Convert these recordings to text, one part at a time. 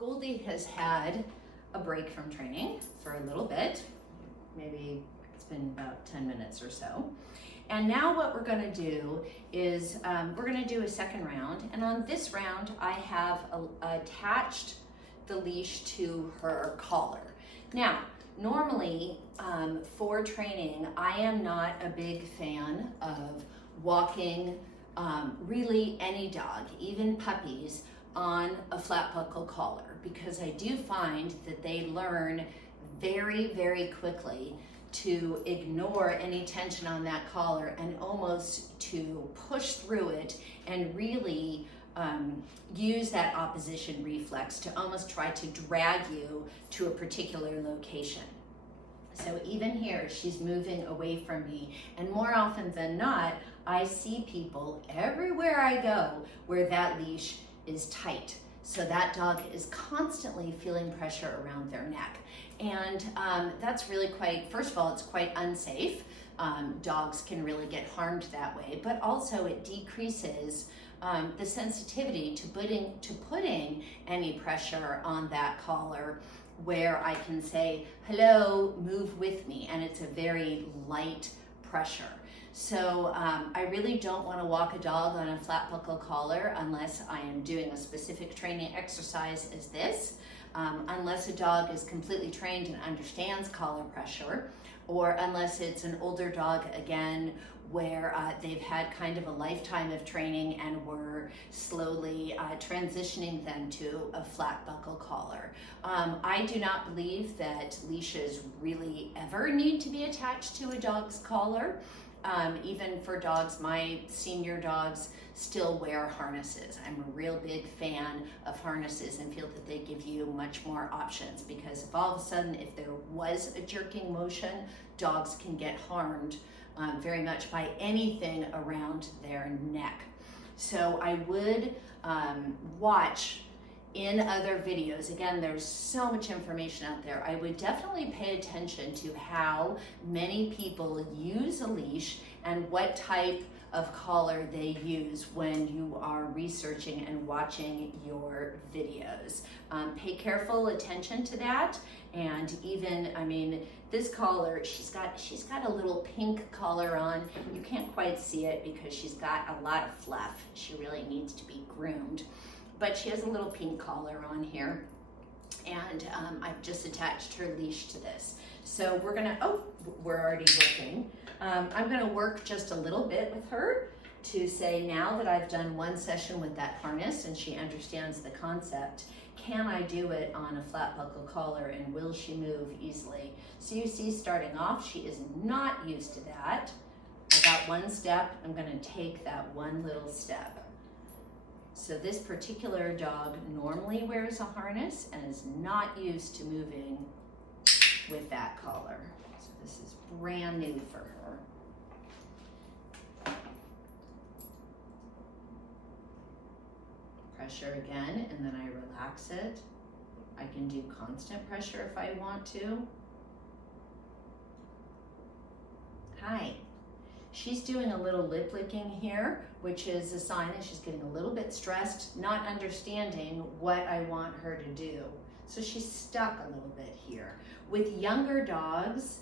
Goldie has had a break from training for a little bit. Maybe it's been about 10 minutes or so. And now what we're gonna do is we're gonna do a second round. And on this round, I have attached the leash to her collar. Now, normally for training, I am not a big fan of walking really any dog, even puppies, on a flat buckle collar, because I do find that they learn very, very quickly to ignore any tension on that collar and almost to push through it and really use that opposition reflex to almost try to drag you to a particular location. So even here, she's moving away from me, and more often than not, I see people everywhere I go where that leash is tight. So that dog is constantly feeling pressure around their neck. And that's really quite, first of all, it's quite unsafe. Dogs can really get harmed that way, but also it decreases the sensitivity to putting any pressure on that collar, where I can say, hello, move with me, and it's a very light pressure. So I really don't want to walk a dog on a flat buckle collar unless I am doing a specific training exercise as this, unless a dog is completely trained and understands collar pressure, or unless it's an older dog, again, where they've had kind of a lifetime of training and we're slowly transitioning them to a flat buckle collar. I do not believe that leashes really ever need to be attached to a dog's collar. Even for dogs, my senior dogs still wear harnesses. I'm a real big fan of harnesses and feel that they give you much more options, because if all of a sudden, if there was a jerking motion, dogs can get harmed very much by anything around their neck. So I would watch in other videos. Again, there's so much information out there. I would definitely pay attention to how many people use a leash and what type of collar they use when you are researching and watching your videos. Pay careful attention to that. And even, I mean, this collar, she's got a little pink collar on. You can't quite see it because she's got a lot of fluff. She really needs to be groomed. But she has a little pink collar on here, and I've just attached her leash to this. So we're gonna, we're already working. I'm gonna work just a little bit with her to say, now that I've done one session with that harness and she understands the concept, can I do it on a flat buckle collar, and will she move easily? So you see, starting off, she is not used to that. I got one step, I'm gonna take that one little step. So this particular dog normally wears a harness and is not used to moving with that collar. So this is brand new for her. Pressure again, and then I relax it. I can do constant pressure if I want to. Hi. She's doing a little lip licking here, which is a sign that she's getting a little bit stressed, not understanding what I want her to do. So she's stuck a little bit here. With younger dogs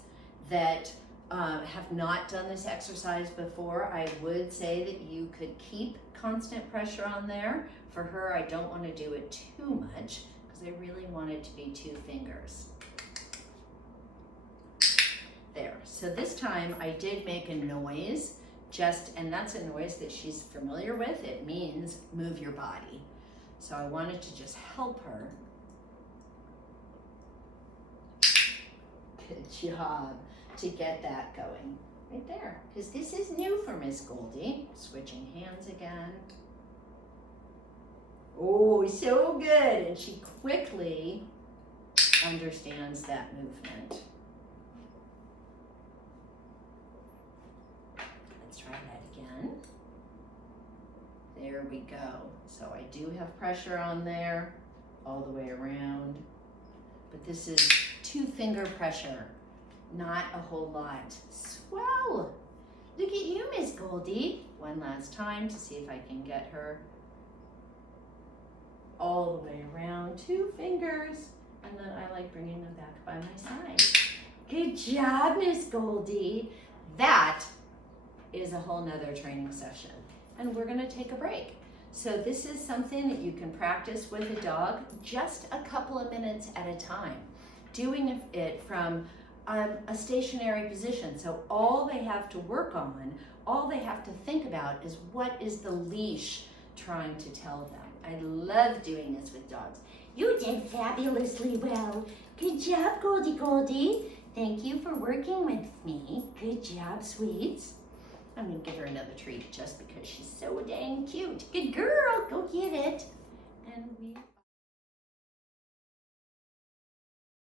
that have not done this exercise before, I would say that you could keep constant pressure on there. For her, I don't want to do it too much because I really want it to be 2 fingers. There. So this time I did make a noise, and that's a noise that she's familiar with. It means move your body. So I wanted to just help her. Good job to get that going right there, because this is new for Miss Goldie. Switching hands again. Oh, so good. And she quickly understands that movement. Try that again. There we go. So I do have pressure on there all the way around, but this is 2 finger pressure, not a whole lot. Swell! Look at you, Miss Goldie. One last time to see if I can get her all the way around. 2 fingers, and then I like bringing them back by my side. Good job, Miss Goldie. That is a whole nother training session, and we're gonna take a break. So this is something that you can practice with a dog just a couple of minutes at a time, doing it from a stationary position. So all they have to work on, all they have to think about is what is the leash trying to tell them. I love doing this with dogs. You did fabulously well. Good job, Goldie. Thank you for working with me. Good job, sweets. I'm gonna give her another treat just because she's so dang cute. Good girl, go get it. And we